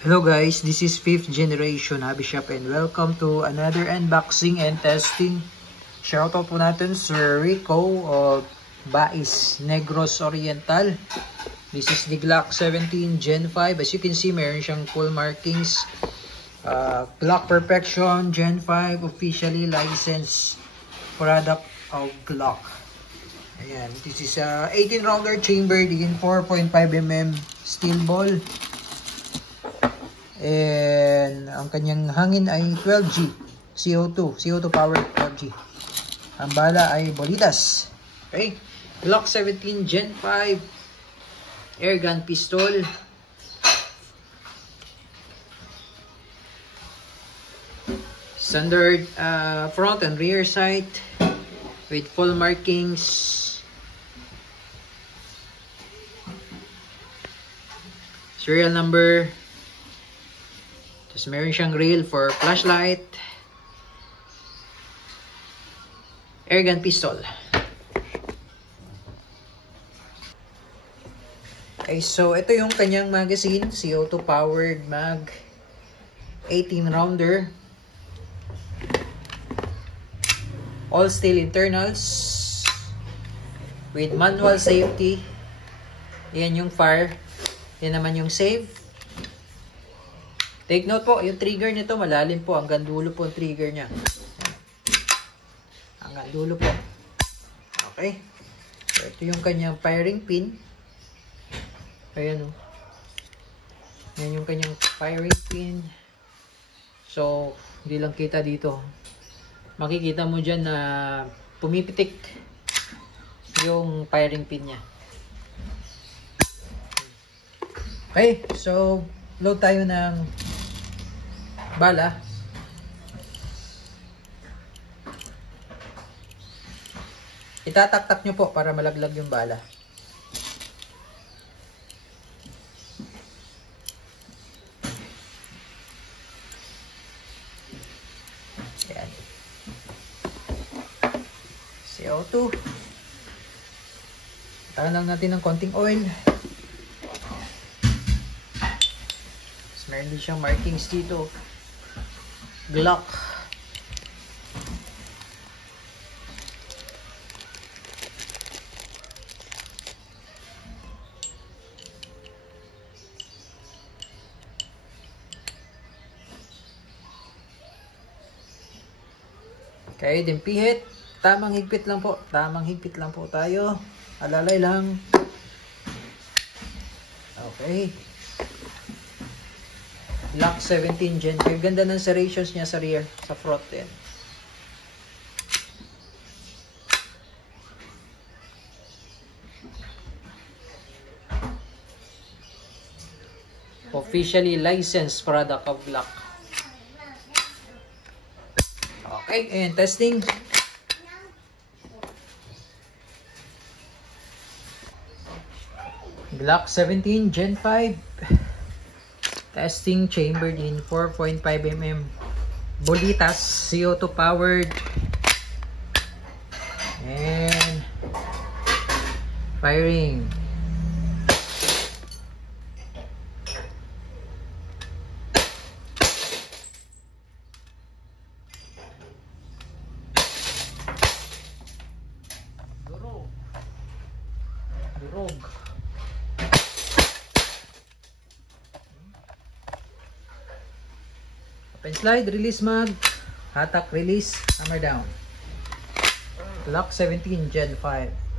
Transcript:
Hello guys, this is 5th generation Hobby Shop and welcome to another unboxing and testing. Shoutout po natin Sir Rico of Bais Negros Oriental. This is the Glock 17 Gen 5. As you can see, meron siyang full markings. Glock Perfection Gen 5, officially licensed product of Glock. Ayan, this is a 18 rounder chambered in 4.5mm steel ball. And ang kanyang hangin ay 12G CO2 powered 12G. Ang bala ay bolitas. Okay, Glock 17 Gen 5 airgun pistol. Standard front and rear sight with full markings. Serial number. Tapos meron siyang rail for flashlight. Airgun pistol. Okay, so ito yung kanyang magazine. CO2 powered mag 18 rounder. All steel internals. With manual safety. Yan yung fire. Yan naman yung save. Take note po, yung trigger nito malalim po. Hanggang dulo po ang trigger niya. Hanggang dulo po. Okay. So, ito yung kanyang firing pin. Ayan o. Yan yung kanyang firing pin. So, hindi lang kita dito. Makikita mo dyan na pumipitik yung firing pin niya. Okay. So, load tayo ng bala. Itataktak nyo po para malaglag yung bala. Ayan. CO2. Tahan lang natin ng konting oil. Meron din siyang markings dito. Glock. Okay, din pihit. Tamang higpit lang po. Tamang higpit lang po tayo. Alalay lang. Okay. Glock 17 Gen 5. Ganda ng serrations niya sa rear, sa front din. Officially licensed product of Glock. Okay, and testing. Glock 17 Gen 5. Testing, chambered in 4.5mm bolitas, CO2 powered, and firing. Durog. Open slide, release mag, hatak, release, hammer down. Glock 17 Gen 5.